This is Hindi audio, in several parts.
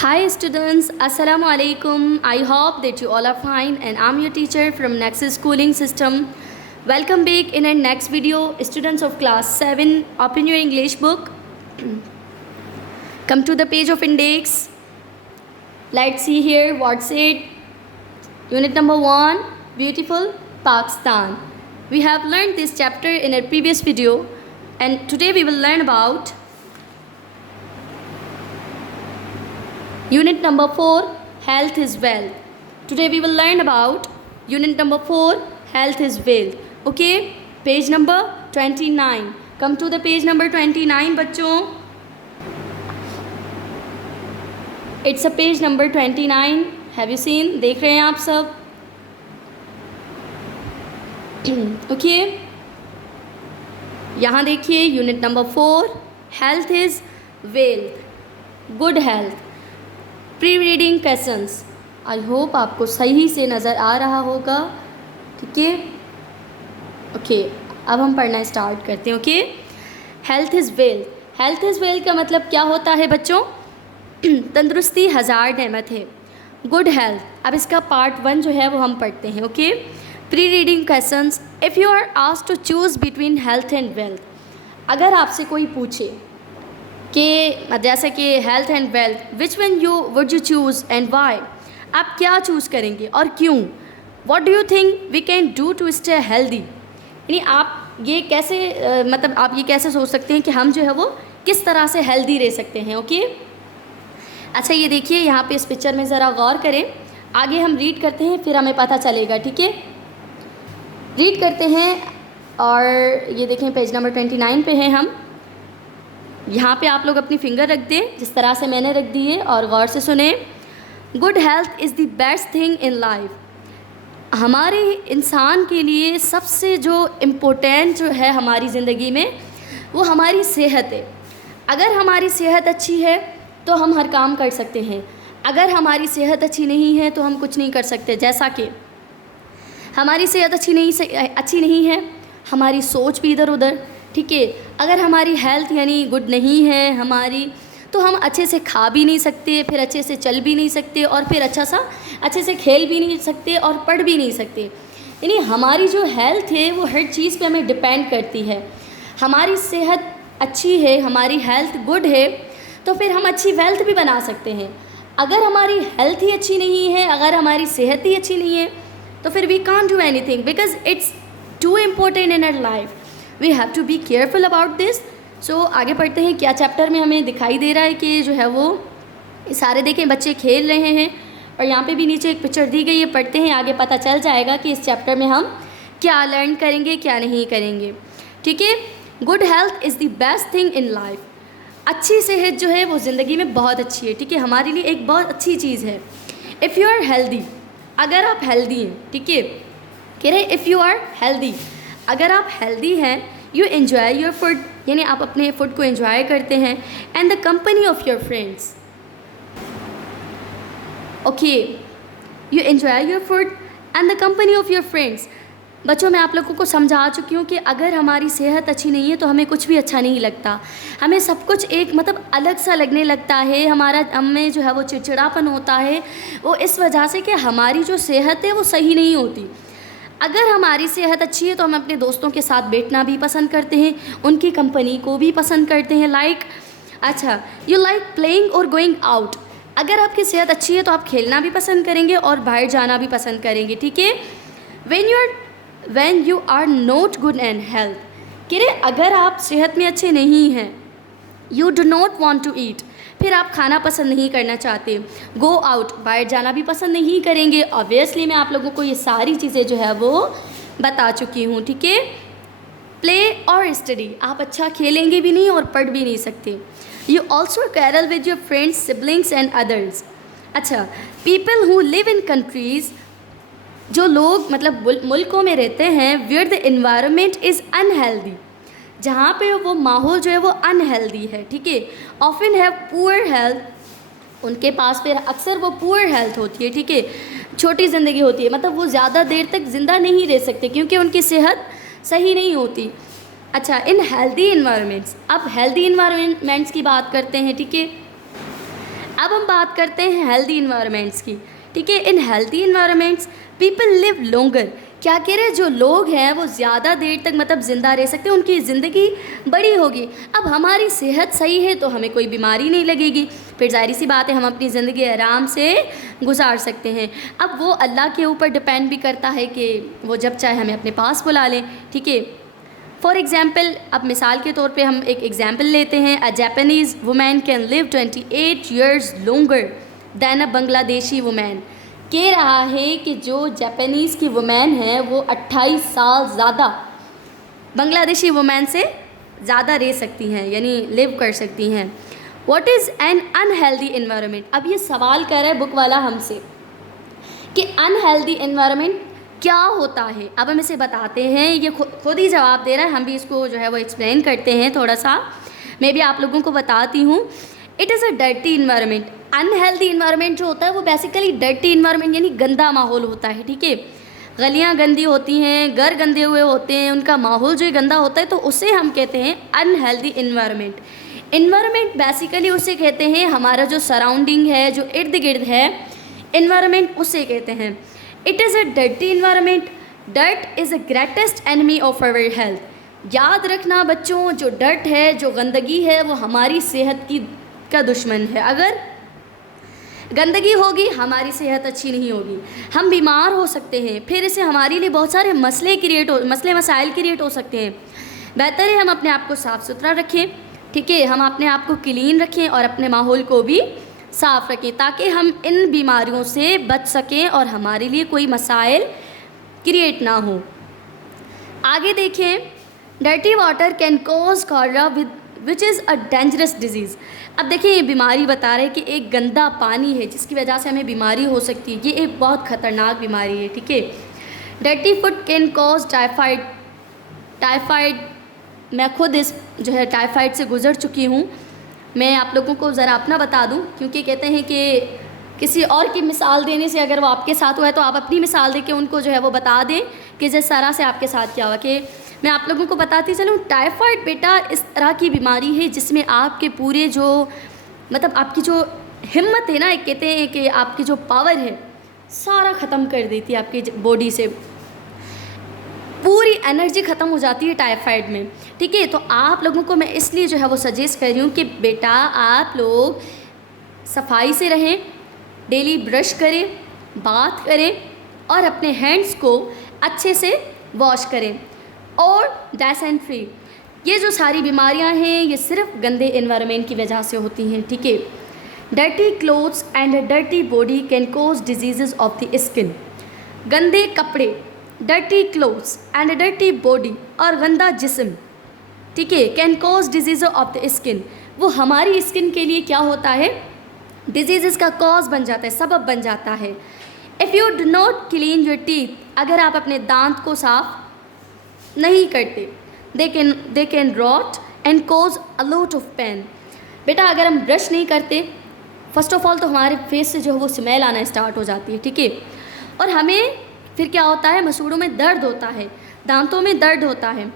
Hi students, Assalamu alaikum. I hope that you all are fine and I'm your teacher from Nexus Schooling System. Welcome back in our next video. Students of class 7, open your English book. Come to the page of index. Let's see here what's it. Unit number 1, Beautiful Pakistan. We have learned this chapter in our previous video and today we will learn about Unit number 4, Health is Wealth. Today we will learn about Unit number 4, Health is Wealth. Okay, page number 29. Come to the page number 29 बच्चों. It's a page number 29. Have you seen? देख रहे हैं आप सब? Okay. यहाँ देखिए Unit number 4, Health is Wealth. Good health. Pre reading questions. I hope आपको सही से नज़र आ रहा होगा. ठीक है, ओके. अब हम पढ़ना स्टार्ट करते हैं. Okay, health is wealth. Health is wealth का मतलब क्या होता है बच्चों? तंदुरुस्ती हज़ार नेमत है. Good health. अब इसका पार्ट 1 जो है वो हम पढ़ते हैं. Okay, pre reading questions. If you are asked to choose between health and wealth, अगर आपसे कोई पूछे कि जैसे कि health and wealth, which one you would you choose and why, आप क्या चूज़ करेंगे और क्यों? What do you think we can do to stay healthy, यानी आप ये कैसे मतलब आप ये कैसे सोच सकते हैं कि हम जो है वो किस तरह से हेल्दी रह सकते हैं. ओके, अच्छा ये देखिए यहाँ पे इस पिक्चर में ज़रा गौर करें. आगे हम रीड करते हैं फिर हमें पता चलेगा. ठीक है, रीड करते हैं. और ये देखें पेज नंबर 29 पे हैं हम. यहाँ पे आप लोग अपनी फिंगर रख दें जिस तरह से मैंने रख दी है और गौर से सुने. Good health is the best thing in life. हमारे इंसान के लिए सबसे जो इम्पोर्टेंट जो है हमारी ज़िंदगी में वो हमारी सेहत है. अगर हमारी सेहत अच्छी है तो हम हर काम कर सकते हैं. अगर हमारी सेहत अच्छी नहीं है तो हम कुछ नहीं कर सकते. जैसा कि हमारी सेहत अच्छी नहीं है, हमारी सोच भी इधर उधर. ठीक है, अगर हमारी हेल्थ यानी गुड नहीं है हमारी, तो हम अच्छे से खा भी नहीं सकते, फिर अच्छे से चल भी नहीं सकते और फिर अच्छे से खेल भी नहीं सकते और पढ़ भी नहीं सकते. यानी हमारी जो हेल्थ है वो हर चीज़ पे हमें डिपेंड करती है. हमारी सेहत अच्छी है, हमारी हेल्थ गुड है, तो फिर हम अच्छी वेल्थ भी बना सकते हैं. अगर हमारी हेल्थ ही अच्छी नहीं है, अगर हमारी सेहत ही अच्छी नहीं है, तो फिर we can't do anything because it's too important in our life. We have to be careful about this. So आगे पढ़ते हैं. क्या चैप्टर में हमें दिखाई दे रहा है कि जो है वो सारे देखें बच्चे खेल रहे हैं और यहाँ पे भी नीचे एक पिक्चर दी गई है. पढ़ते हैं, आगे पता चल जाएगा कि इस चैप्टर में हम क्या लर्न करेंगे क्या नहीं करेंगे. ठीक है, good health is the best thing in life. अच्छी सेहत जो है वो ज़िंदगी में बहुत अच्छी है. ठीक है, हमारे लिए एक बहुत अच्छी चीज़ है. इफ़ यू आर हेल्दी, अगर आप हेल्दी हैं. ठीक है, कह रहे इफ़ यू आर हेल्दी, अगर आप हेल्दी हैं. यू एन्जॉय योर फूड, यानी आप अपने फूड को एंजॉय करते हैं. And the company of your friends. Okay, you enjoy your food and the company of your friends. बच्चों मैं आप लोगों को समझा चुकी हूँ कि अगर हमारी सेहत अच्छी नहीं है तो हमें कुछ भी अच्छा नहीं लगता. हमें सब कुछ एक मतलब अलग सा लगने लगता है. हमें जो है वो चिड़चिड़ापन होता है, वो इस वजह से कि हमारी जो सेहत है वो सही नहीं होती. अगर हमारी सेहत अच्छी है तो हम अपने दोस्तों के साथ बैठना भी पसंद करते हैं, उनकी कंपनी को भी पसंद करते हैं. अच्छा, यू लाइक प्लेइंग और गोइंग आउट. अगर आपकी सेहत अच्छी है तो आप खेलना भी पसंद करेंगे और बाहर जाना भी पसंद करेंगे. ठीक है, when you are not good and health, कह रहे अगर आप सेहत में अच्छे नहीं हैं, you do not want to eat, फिर आप खाना पसंद नहीं करना चाहते. गो आउट, बाहर जाना भी पसंद नहीं करेंगे. ऑब्वियसली मैं आप लोगों को ये सारी चीज़ें जो है वो बता चुकी हूँ. ठीक है, प्ले और स्टडी, आप अच्छा खेलेंगे भी नहीं और पढ़ भी नहीं सकते. You also quarrel with your friends, siblings and others. अच्छा, people who live in countries, जो लोग मतलब मुल्कों में रहते हैं, where the environment is unhealthy, जहाँ पे वो माहौल जो है वो अनहेल्दी है. ठीक है, ऑफन हैव पुअर हेल्थ, उनके पास फिर अक्सर वो पुअर हेल्थ होती है. ठीक है, छोटी ज़िंदगी होती है, मतलब वो ज़्यादा देर तक ज़िंदा नहीं रह सकते क्योंकि उनकी सेहत सही नहीं होती. अच्छा, इन हेल्दी इन्वायरमेंट्स, अब हेल्दी इन्वायरमेंट्स की बात करते हैं. ठीक है, अब हम बात करते हैं हेल्दी इन्वायरमेंट्स की, ठीक है। इन healthy environments people live longer. क्या कह रहे हैं, जो लोग हैं वो ज़्यादा देर तक मतलब ज़िंदा रह सकते हैं, उनकी ज़िंदगी बड़ी होगी। अब हमारी सेहत सही है तो हमें कोई बीमारी नहीं लगेगी, फिर जाहिर सी बात है हम अपनी ज़िंदगी आराम से गुजार सकते हैं। अब वो अल्लाह के ऊपर डिपेंड भी करता है कि वो जब चाहे हमें अपने पास बुला लें, ठीक है। फॉर एग्ज़ाम्पल, अब मिसाल के तौर पे हम एक एग्ज़ाम्पल लेते हैं। A Japanese women can live 28 years longer than a Bangladeshi women. कह रहा है कि जो जापानीज़ की वुमेन है वो 28 साल ज़्यादा बांग्लादेशी वुमेन से ज़्यादा रह सकती हैं, यानी लिव कर सकती हैं। What is an unhealthy environment. अब ये सवाल कर रहा है बुक वाला हमसे कि अनहेल्दी इन्वायरमेंट क्या होता है। अब हम इसे बताते हैं, ये खुद ही जवाब दे रहा है, हम भी इसको जो है वो एक्सप्लेन करते हैं थोड़ा सा। मैं भी आप लोगों को बताती हूँ। It is a dirty environment. Unhealthy environment जो होता है वो बेसिकली डर्टी इन्वायरमेंट यानी गंदा माहौल होता है, ठीक है। गलियाँ गंदी होती हैं, घर गंदे हुए होते हैं, उनका माहौल जो गंदा होता है तो उसे हम कहते हैं अनहेल्दी इन्वायरमेंट। इन्वायरमेंट बेसिकली उसे कहते हैं, हमारा जो सराउंडिंग है, जो इर्द गिर्द है, इन्वायरमेंट उसे कहते हैं। It is a dirty environment. Dirt is a greatest enemy of our health. याद रखना बच्चों, जो डर्ट है, जो गंदगी है, वो हमारी सेहत का दुश्मन है। अगर गंदगी होगी हमारी सेहत अच्छी नहीं होगी, हम बीमार हो सकते हैं, फिर इससे हमारे लिए बहुत सारे मसले मसाइल क्रिएट हो सकते हैं। बेहतर है हम अपने आप को साफ़ सुथरा रखें, ठीक है, हम अपने आप को क्लीन रखें और अपने माहौल को भी साफ़ रखें ताकि हम इन बीमारियों से बच सकें और हमारे लिए कोई मसाइल क्रिएट ना हो। आगे देखें, dirty water can cause cholera which is a dangerous disease. अब देखिए ये बीमारी बता रहे हैं कि एक गंदा पानी है जिसकी वजह से हमें बीमारी हो सकती है, ये एक बहुत ख़तरनाक बीमारी है, ठीक है। Dirty food can cause typhoid. मैं खुद इस जो है टाइफाइड से गुज़र चुकी हूँ। मैं आप लोगों को ज़रा अपना बता दूँ, क्योंकि कहते हैं कि किसी और की मिसाल देने से अगर वो आपके साथ हुआ है तो आप अपनी मिसाल दे के उनको जो है वो बता दें कि जिस तरह से आपके साथ क्या हुआ। कि मैं आप लोगों को बताती चलूँ, टाइफाइड बेटा इस तरह की बीमारी है जिसमें आपके पूरे जो मतलब आपकी जो हिम्मत है ना, एक कहते हैं कि आपकी जो पावर है सारा ख़त्म कर देती है, आपकी बॉडी से पूरी एनर्जी ख़त्म हो जाती है टाइफाइड में, ठीक है। तो आप लोगों को मैं इसलिए जो है वो सजेस्ट कर रही हूँ कि बेटा आप लोग सफाई से रहें, डेली ब्रश करें, बात करें और अपने हैंड्स को अच्छे से वॉश करें और डायसेंट फ्री। ये जो सारी बीमारियां हैं ये सिर्फ गंदे एनवायरनमेंट की वजह से होती हैं, ठीक है। Dirty clothes and a dirty body can cause disease of the skin. गंदे कपड़े, dirty clothes and a dirty body और गंदा जिस्म, ठीक है, can cause disease of the skin. वो हमारी स्किन के लिए क्या होता है, डिजीज़ का कॉज बन जाता है, सबब बन जाता है। If you do not clean your teeth, अगर आप अपने दांत को साफ नहीं करते, they can rot and cause a lot of pain. बेटा अगर हम ब्रश नहीं करते, फर्स्ट ऑफ ऑल तो हमारे फेस से जो है वो स्मेल आना स्टार्ट हो जाती है, ठीक है। और हमें फिर क्या होता है, मसूड़ों में दर्द होता है, दांतों में दर्द होता है।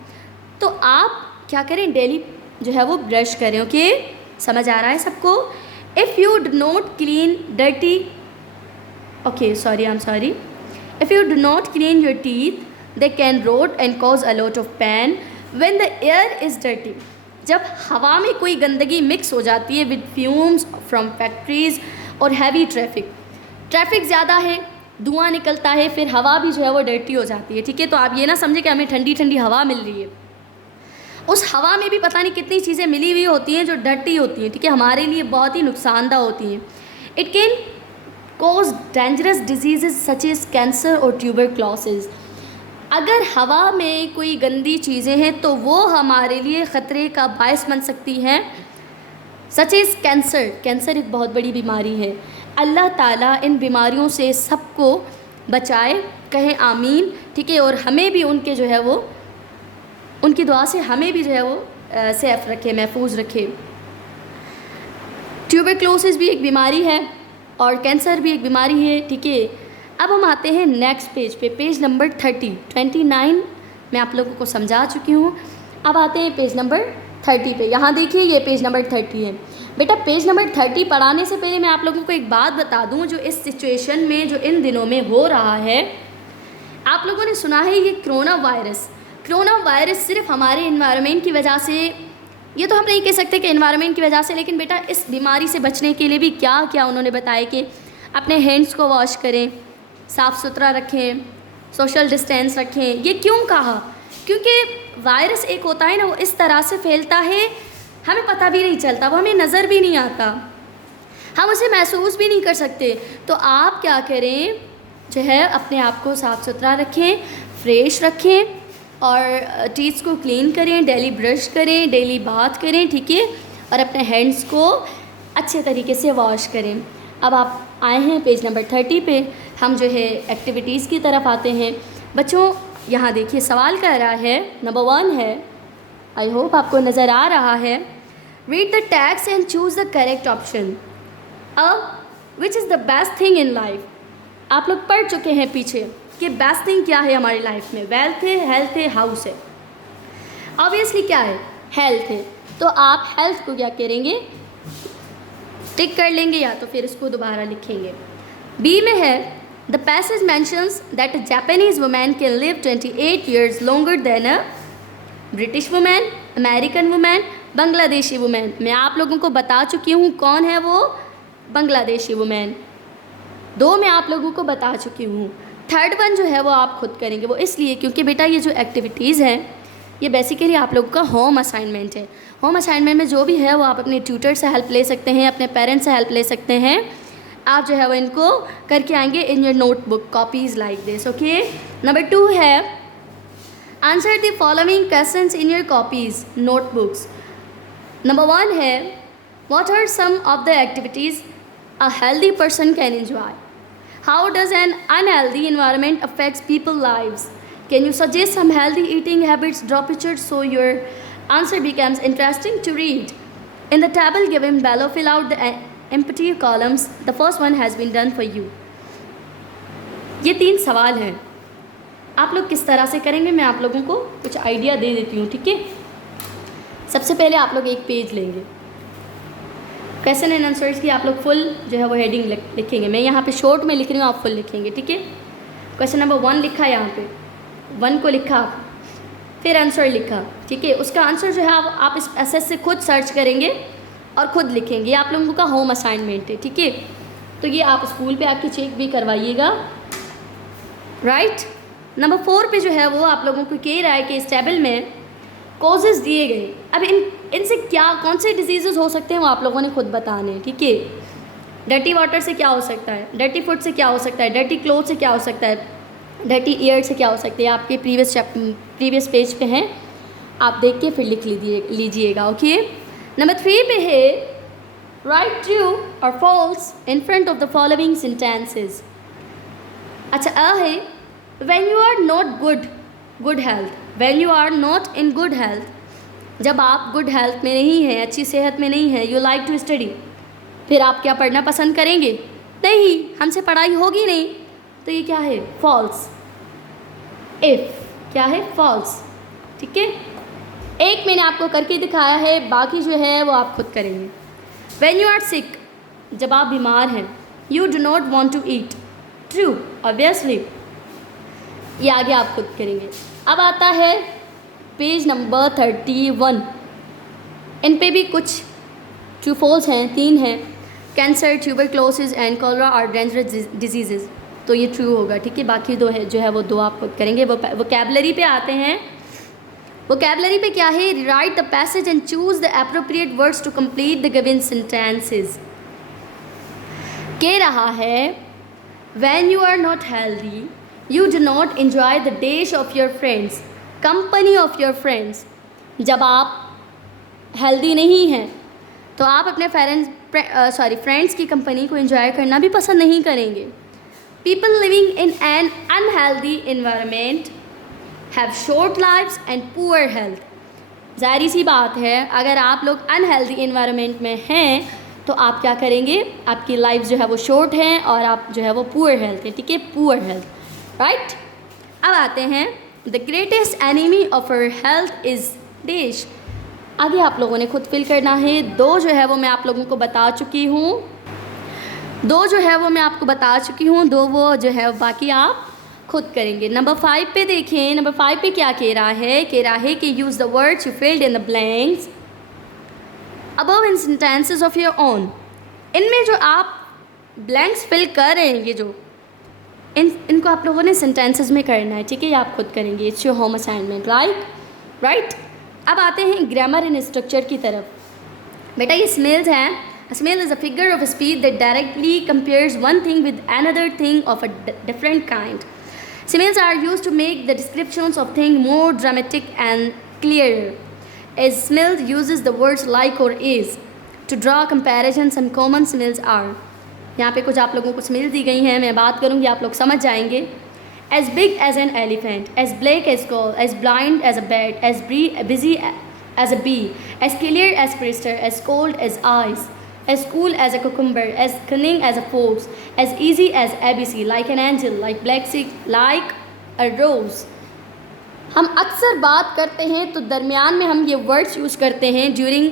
तो आप क्या करें, डेली जो है वो ब्रश करें, ओके। समझ आ रहा है सबको। If you do not clean dirty, okay sorry, I am sorry, if you do not clean your teeth they can rot and cause a lot of pain when the air is dirty. जब हवा में कोई गंदगी मिक्स हो जाती है विद फ्यूम्स फ्रॉम फैक्ट्रीज़ और हैवी ट्रैफिक ज़्यादा है, धुआं निकलता है, फिर हवा भी जो है वो डर्टी हो जाती है, ठीक है। तो आप ये ना समझे कि हमें ठंडी ठंडी हवा मिल रही है, उस हवा में भी पता नहीं कितनी चीज़ें मिली हुई होती हैं जो डर्टी होती हैं, ठीक है, हमारे लिए बहुत ही नुकसानदा होती हैं। It can cause dangerous disease such as cancer और ट्यूबरक्लोसिस। अगर हवा में कोई गंदी चीज़ें हैं तो वो हमारे लिए ख़तरे का बायस बन सकती हैं, सच एज कैंसर एक बहुत बड़ी बीमारी है। अल्लाह ताला इन बीमारियों से सबको बचाए, कहें आमीन, ठीक है। और हमें भी उनके जो है वो उनकी दुआ से हमें भी जो है वो सेफ़ रखे, महफूज रखे। ट्यूबरक्लोसिस भी एक बीमारी है और कैंसर भी एक बीमारी है, ठीक है। अब हम आते हैं नेक्स्ट पेज पे, पेज नंबर 29 मैं आप लोगों को समझा चुकी हूँ। अब आते हैं पेज नंबर 30 पे। यहाँ देखिए ये पेज नंबर 30 है। बेटा पेज नंबर 30 पढ़ाने से पहले मैं आप लोगों को एक बात बता दूं, जो इस सिचुएशन में जो इन दिनों में हो रहा है, आप लोगों ने सुना है ये कोरोना वायरस सिर्फ हमारे इन्वायरमेंट की वजह से, ये तो हम नहीं कह सकते कि इन्वायरमेंट की वजह से, लेकिन बेटा इस बीमारी से बचने के लिए भी क्या क्या उन्होंने बताया कि अपने हैंड्स को वॉश करें, साफ़ सुथरा रखें, सोशल डिस्टेंस रखें। ये क्यों कहा? क्योंकि वायरस एक होता है ना, वो इस तरह से फैलता है, हमें पता भी नहीं चलता, वो हमें नज़र भी नहीं आता, हम उसे महसूस भी नहीं कर सकते। तो आप क्या करें, जो है अपने आप को साफ़ सुथरा रखें, फ्रेश रखें और टीथ को क्लीन करें, डेली ब्रश करें, डेली बाथ करें, ठीक है, और अपने हैंड्स को अच्छे तरीके से वॉश करें। अब आप आए हैं पेज नंबर 30 पे, हम जो है एक्टिविटीज़ की तरफ आते हैं। बच्चों यहाँ देखिए सवाल कर रहा है, नंबर 1 है, आई होप आपको नज़र आ रहा है। Read the text and choose the correct option. अब which is the best thing in life? आप लोग पढ़ चुके हैं पीछे कि बेस्ट थिंग क्या है हमारी लाइफ में। वेल्थ है, हेल्थ है, हाउस है। ऑब्वियसली क्या है? हेल्थ है। तो आप हेल्थ को क्या करेंगे? टिक कर लेंगे या तो फिर इसको दोबारा लिखेंगे। बी में है the passage mentions that a Japanese woman can live 28 years longer than a British woman, American woman, Bangladeshi woman. मैं आप लोगों को बता चुकी हूँ कौन है वो बांग्लादेशी वुमैन। 2 मैं आप लोगों को बता चुकी हूँ। थर्ड वन जो है वो आप खुद करेंगे। वो इसलिए क्योंकि बेटा ये जो एक्टिविटीज़ हैं ये बेसिकली आप लोगों का होम असाइनमेंट है। होम असाइनमेंट में जो भी है वो आप अपने ट्यूटर से हेल्प ले सकते हैं, अपने पेरेंट्स से हेल्प ले सकते हैं। आप जो है वो इनको करके आएंगे in your notebook copies like this. Okay, number 2 है answer the following questions in your copies notebooks. Number 1 है what are some of the activities a healthy person can enjoy? How does an unhealthy environment affects people's lives? Can you suggest some healthy eating habits? Draw pictures so your answer becomes interesting to read. In the table given below, fill out the empty columns. The first one has been done for you. ये 3 सवाल हैं। आप लोग किस तरह से करेंगे मैं आप लोगों को कुछ आइडिया दे देती हूँ, ठीक है। सबसे पहले आप लोग एक पेज लेंगे, क्वेश्चन एंड आंसर्स की आप लोग फुल जो है वो हेडिंग लिखेंगे। मैं यहाँ पे शॉर्ट में लिख रही हूँ, आप फुल लिखेंगे, ठीक है। क्वेश्चन नंबर 1 लिखा यहाँ पे, 1 को लिखा, फिर आंसर लिखा, ठीक है। उसका आंसर जो है आप इस एसेस से खुद सर्च करेंगे और ख़ुद लिखेंगे। ये आप लोगों का होम असाइनमेंट है, ठीक है। तो ये आप स्कूल पे आके चेक भी करवाइएगा, राइट। नंबर 4 पे जो है वो आप लोगों को कह रहा है कि इस टेबल में कॉजेज़ दिए गए। अब इनसे क्या कौन से डिजीज़ हो सकते हैं वो आप लोगों ने खुद बताने हैं, ठीक है। डर्टी वाटर से क्या हो सकता है, डर्टी फूड से क्या हो सकता है, डर्टी क्लोथ से क्या हो सकता है, डर्टी एयर से क्या हो सकता है। आपके प्रीवियस पेज पे हैं, आप देख के फिर लिख लीजिएगा, ओके। नंबर 3 पे है राइट ट्रू और false in front of the following sentences. अच्छा, अ है when you are not good health, when you are not in good health, जब आप गुड हेल्थ में नहीं हैं, अच्छी सेहत में नहीं हैं, यू लाइक टू स्टडी, फिर आप क्या पढ़ना पसंद करेंगे? नहीं, हमसे पढ़ाई होगी नहीं, तो ये क्या है? फॉल्स। इफ़ क्या है? फॉल्स, ठीक है। एक मैंने आपको करके दिखाया है, बाकी जो है वो आप खुद करेंगे। व्हेन यू आर सिक, जब आप बीमार हैं, you do not want to eat, true, obviously. ये आगे आप खुद करेंगे। अब आता है पेज नंबर 31। इन पे भी कुछ ट्रू फॉल्स हैं, 3 हैं। Cancer, tuberculosis and cholera are dangerous diseases, तो ये ट्रू होगा, ठीक है। बाकी 2 है जो है वो 2 आप खुद करेंगे। वोकैबुलरी पे आते हैं। वोकैबुलरी पे क्या है? Write the passage and choose the appropriate words to complete the given sentences. कह रहा है when you are not healthy you do not enjoy the dish of your friends, company of your friends. जब आप हेल्दी नहीं हैं तो आप अपने फ्रेंड्स की कंपनी को एंजॉय करना भी पसंद नहीं करेंगे। People living in an unhealthy environment have short lives and poor health. जाहिर सी बात है, अगर आप लोग अनहेल्दी एनवायरनमेंट में हैं तो आप क्या करेंगे? आपकी लाइफ जो है वो शॉर्ट हैं और आप जो है वो पुअर हेल्थ है, ठीक है, पुअर हेल्थ, राइट। अब आते हैं the greatest enemy of our health is dish. आगे आप लोगों ने खुद फिल करना है। दो जो है वो मैं आप लोगों को बता चुकी हूँ, दो वो जो है बाकी आप खुद करेंगे। नंबर 5 पे देखें, नंबर 5 पे क्या कह रहा है कि use the words you filled in the blanks above in sentences of your own. इनमें जो आप ब्लैंक्स फिल कर रहे हैं, ये जो इनको आप लोगों ने सेंटेंसेस में करना है, ठीक है, ये आप खुद करेंगे। It's your home assignment, right. अब आते हैं ग्रामर एंड स्ट्रक्चर की तरफ। बेटा ये स्मेल्स हैं। Smell is a figure of speech that directly compares one thing with another thing of a different kind. Similes are used to make the descriptions of things more dramatic and clearer. As similes uses the words like or is to draw comparisons, and common similes are. यहाँ पे कुछ आप लोगों को similes दी गई हैं, मैं बात करूँगी, आप लोग समझ जाएंगे। As big as an elephant, as black as coal, as blind as a bat, as busy as a bee, as clear as crystal, as cold as ice, as cool as a cucumber, as cunning as a fox, as easy as ABC, like an angel, like black sea, like a rose. हम अक्सर बात करते हैं तो दरमियान में हम ये वर्ड्स यूज़ करते हैं, ड्यूरिंग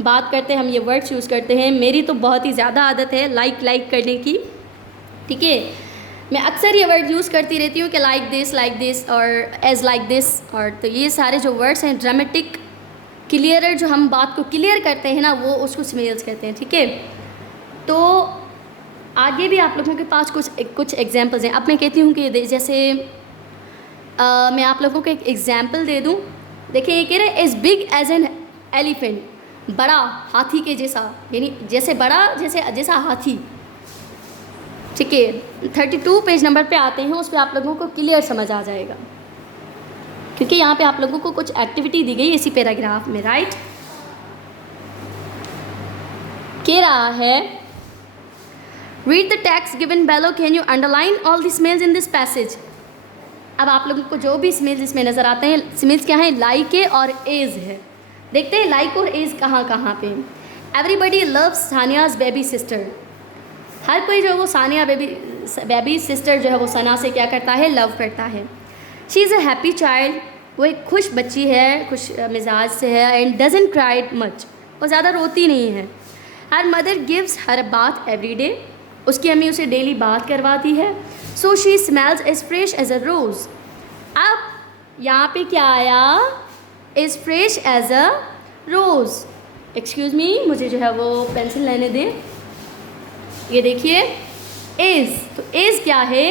बात करते हैं हम ये वर्ड्स यूज़ करते हैं। मेरी तो बहुत ही ज़्यादा आदत है लाइक करने की, ठीक है। मैं अक्सर ये वर्ड यूज़ करती रहती हूँ कि लाइक दिस और एज लाइक दिस, और तो ये सारे जो वर्ड्स हैं ड्रामेटिक क्लियरर, जो हम बात को क्लियर करते हैं ना, वो उसको स्मेल्स कहते हैं, ठीक है। तो आगे भी आप लोगों के पास कुछ एग्जांपल्स हैं। अब मैं कहती हूँ कि जैसे मैं आप लोगों को एक एग्जांपल दे दूँ। देखिए ये कह रहे हैं as big as an elephant, बड़ा हाथी के जैसा, यानी जैसे बड़ा जैसा हाथी, ठीक है। 32 पेज नंबर पे आते हैं, उस पर आप लोगों को क्लियर समझ आ जाएगा, क्योंकि यहाँ पे आप लोगों को कुछ एक्टिविटी दी गई इसी पैराग्राफ में, राइट। कह रहा है read the text given below, can you underline all the smells in this passage. अब आप लोगों को जो भी स्मेल्स इसमें नज़र आते हैं, स्मेल्स क्या है, लाइक है और एज है। देखते हैं लाइक और एज कहाँ पे। Everybody loves Sania's baby sister, हर कोई जो है वो सानिया बेबी सिस्टर जो है वो सना से क्या करता है, लव करता है। She is a happy child, वो एक खुश बच्ची है, खुश मिजाज से है। एंड डजंट क्राई मच, वो ज़्यादा रोती नहीं है। Her mother gives her a bath every day, उसकी अम्मी उसे डेली बात करवाती है। So she smells as fresh as a rose. अब यहाँ पे क्या आया, is fresh as a rose. Excuse me, मुझे जो है वो पेंसिल लेने दें। ये देखिए इज़, तो इज़ क्या है,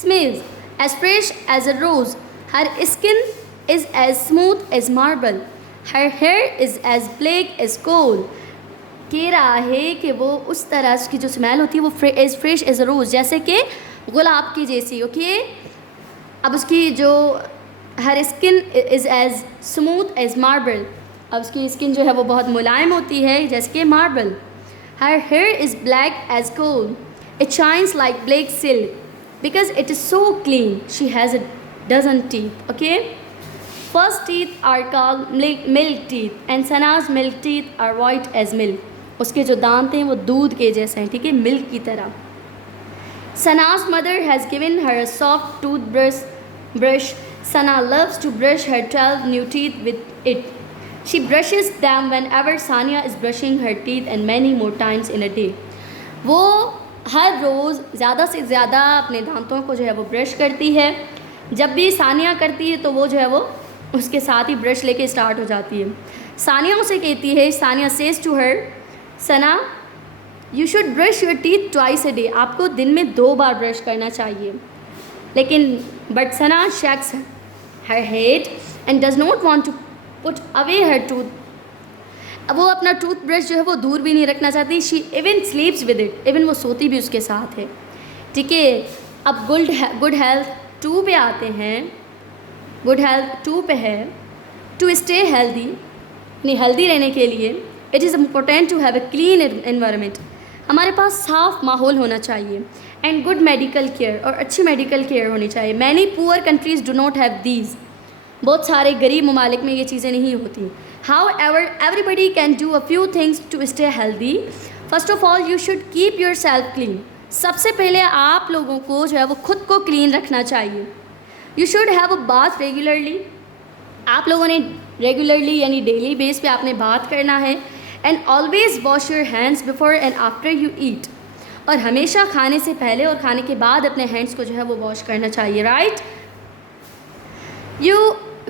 smells as fresh as a rose, her skin is as smooth as marble, her hair is as black as coal। कह रहा है कि वो उस तरह की जो स्मेल होती है वो as fresh as a rose, जैसे कि गुलाब की जैसी, ओके। अब उसकी जो her skin is as smooth as marble, अब उसकी स्किन जो है वो बहुत मुलायम होती है जैसे कि marble. her hair is black as coal, it shines like black silk because it is so clean, she has a dozen teeth, okay। First teeth are called milk teeth and Sana's milk teeth are white as milk, उसके जो दांत हैं वो दूध के जैसे हैं, ठीक है, मिल्क की तरह। Sana's mother has given her a soft toothbrush, Sana loves to brush her 12 new teeth with it, she brushes them whenever Sania is brushing her teeth and many more times in a day। वो हर रोज़ ज़्यादा से ज़्यादा अपने दांतों को जो है वो ब्रश करती है। जब भी सानिया करती है तो वो जो है वो उसके साथ ही ब्रश लेके स्टार्ट हो जाती है। सानिया उसे कहती है, Sania says to her, Sana you should brush your teeth twice a day, आपको दिन में 2 बार ब्रश करना चाहिए। लेकिन but Sana shakes her head and does not want to put away her tooth, अब वो अपना टूथब्रश जो है वो दूर भी नहीं रखना चाहती। She even स्लीप्स with it, even वो सोती भी उसके साथ है, ठीक है। अब गुड हेल्थ 2 पे आते हैं। गुड हेल्थ 2 पे है, टू स्टे हेल्दी, यानी हेल्दी रहने के लिए it is important to have a clean environment, हमारे पास साफ़ माहौल होना चाहिए। एंड गुड मेडिकल केयर, और अच्छी मेडिकल केयर होनी चाहिए। Many poor countries do not have these, बहुत सारे गरीब ममालिक में ये चीज़ें नहीं होती। However, everybody can do a few things to stay healthy. First of all, you should keep yourself clean. सबसे पहले आप लोगों को जो है वो खुद को क्लीन रखना चाहिए। You should have a bath regularly. आप लोगों ने रेगुलरली यानी डेली बेस पे आपने बात करना है। And always wash your hands before and after you eat, और हमेशा खाने से पहले और खाने के बाद अपने हैंड्स को जो है वो वॉश करना चाहिए, right. You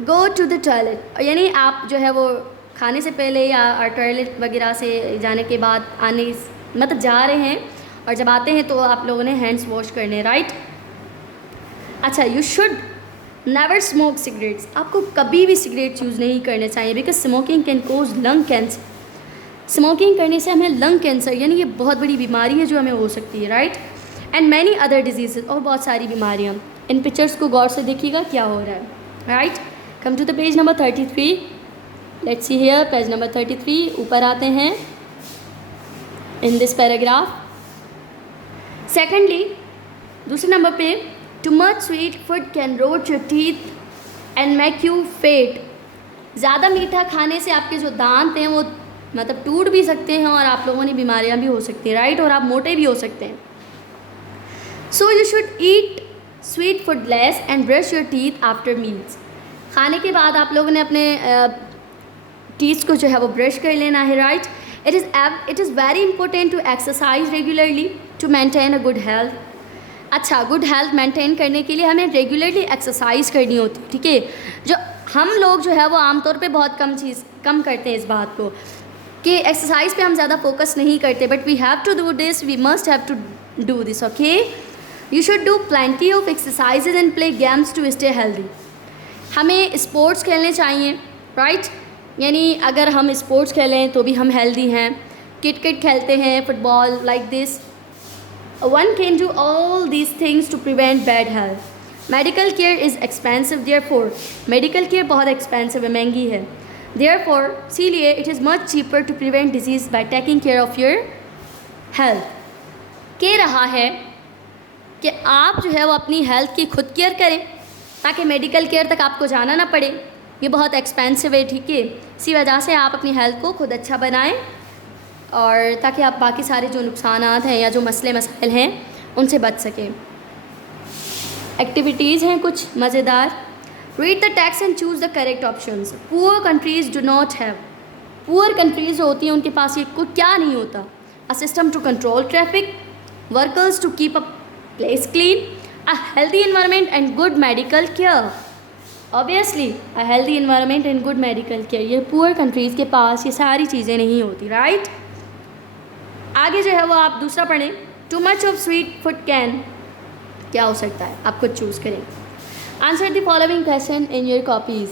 go to the toilet, यानी आप जो है वो खाने से पहले या टॉयलेट वगैरह से जाने के बाद आने मतलब जा रहे हैं, और जब आते हैं तो आप लोगों ने हैंड्स वॉश करने, राइट। अच्छा, you should never smoke cigarettes, आपको कभी भी सिगरेट यूज़ नहीं करने चाहिए, because smoking can cause lung cancer. Smoking करने से हमें लंग कैंसर यानी ये बहुत बड़ी बीमारी है जो हमें हो सकती है, right. And many other disease, और बहुत सारी बीमारियाँ। इन पिक्चर्स को गौर से देखिएगा क्या हो रहा है, right. Come to the page number 33, let's see here page number 33, ऊपर आते हैं इन दिस पैराग्राफ। सेकेंडली, दूसरे नंबर पे, too much sweet food can rot your teeth and make you fat, ज़्यादा मीठा खाने से आपके जो दांत हैं वो मतलब टूट भी सकते हैं और आप लोगों ने बीमारियां भी हो सकती हैं, राइट, और आप मोटे भी हो सकते हैं। So you should eat sweet food less and brush your teeth after meals, खाने के बाद आप लोगों ने अपने टीथ को जो है वो ब्रश कर लेना है, right. It is very important to exercise regularly to maintain a good health. अच्छा, गुड हेल्थ मेंटेन करने के लिए हमें रेगुलरली एक्सरसाइज करनी होती है, ठीक है। जो हम लोग जो है वो आमतौर पे बहुत कम करते हैं इस बात को कि एक्सरसाइज पे हम ज़्यादा फोकस नहीं करते, but we have to do this, we must have to do this, okay. You should do plenty of exercises and play games to stay healthy, हमें स्पोर्ट्स खेलने चाहिए, राइट। यानी अगर हम स्पोर्ट्स खेलें तो भी हम हेल्दी हैं। क्रिकेट खेलते हैं, football, like this, one can do all these things to prevent bad health. Medical care is expensive, therefore medical care बहुत एक्सपेंसिव है, महंगी है। Therefore, इसीलिए it is much cheaper to prevent disease by taking care of your health. कह रहा है कि आप जो है वो अपनी हेल्थ की खुद केयर करें ताकि मेडिकल केयर तक आपको जाना ना पड़े, ये बहुत एक्सपेंसिव है, ठीक है। इसी वजह से आप अपनी हेल्थ को खुद अच्छा बनाएं और ताकि आप बाकी सारे जो नुकसानात हैं या जो मसले मसाइल हैं उनसे बच सकें। एक्टिविटीज़ हैं कुछ मज़ेदार। Read the text and choose the correct options. Poor countries do not have. Poor countries जो होती हैं उनके पास ये कोई क्या नहीं होता। A system to control traffic, workers to keep a place clean, a healthy environment and good medical care. Obviously, a healthy environment and good medical care. ये poor countries के पास ये सारी चीज़ें नहीं होती, right? आगे जो है वो आप दूसरा पढ़ें। Too much of sweet food can, क्या हो सकता है, आप खुद चूज़ करें। Answer the following question in your copies.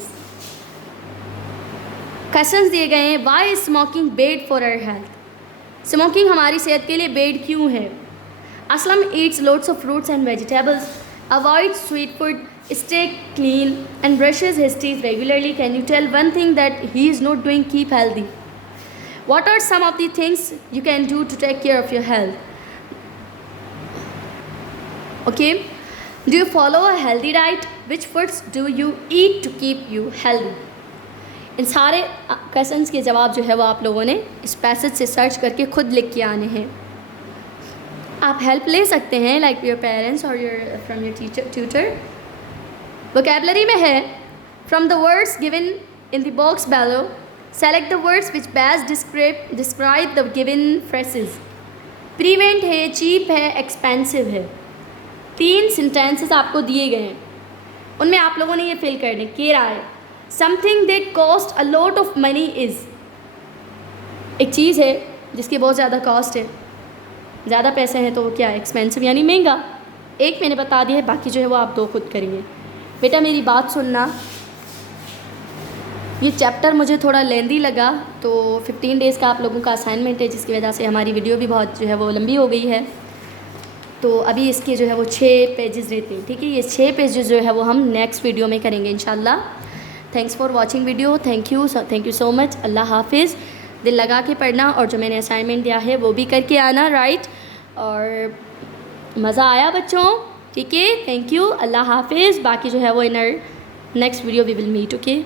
Questions दिए गए हैं। Why is smoking bad for our health, smoking हमारी सेहत के लिए बेड क्यों है। Aslam eats loads of fruits and vegetables, avoid sweet food, stay clean and brushes his teeth regularly. Can you tell one thing that he is not doing keep healthy. What are some of the things you can do to take care of your health. Okay, do you follow a healthy diet? Which foods do you eat to keep you healthy? इन सारे क्वेश्चंस के जवाब जो है वो आप लोगों ने इस पैसेज से सर्च करके खुद लिख के आने हैं। आप हेल्प ले सकते हैं लाइक योर पेरेंट्स और फ्रॉम योर ट्यूटर। वोकैबलरी में है from the words given in the box below, select the words which best describe the given phrases. Prevent है, चीप है, एक्सपेंसिव है। 3 सेंटेंसेस आपको दिए गए हैं, उनमें आप लोगों ने ये फिल करने। कह रहा है something that cost a lot of money is, एक चीज़ है जिसकी बहुत ज़्यादा कॉस्ट है, ज़्यादा पैसे हैं तो वो क्या है, एक्सपेंसिव यानी महंगा। एक मैंने बता दिया है, बाकी जो है वो आप 2 खुद करेंगे। बेटा मेरी बात सुनना, ये चैप्टर मुझे थोड़ा लेंदी लगा तो 15 डेज़ का आप लोगों का असाइनमेंट है, जिसकी वजह से हमारी वीडियो भी बहुत जो है वो लंबी हो गई है। तो अभी इसके जो है वो 6 पेजेस रहते हैं, ठीक है। ये 6 पेजेस जो है वो हम नेक्स्ट वीडियो में करेंगे इंशाल्लाह। Thanks for watching video, thank you so much. Allah हाफिज़। दिल लगा के पढ़ना और जो मैंने असाइनमेंट दिया है वो भी करके आना, राइट। और मज़ा आया बच्चों, ठीक है। थैंक यू, अल्लाह हाफिज़। बाकी जो है वो in next video we will meet, okay.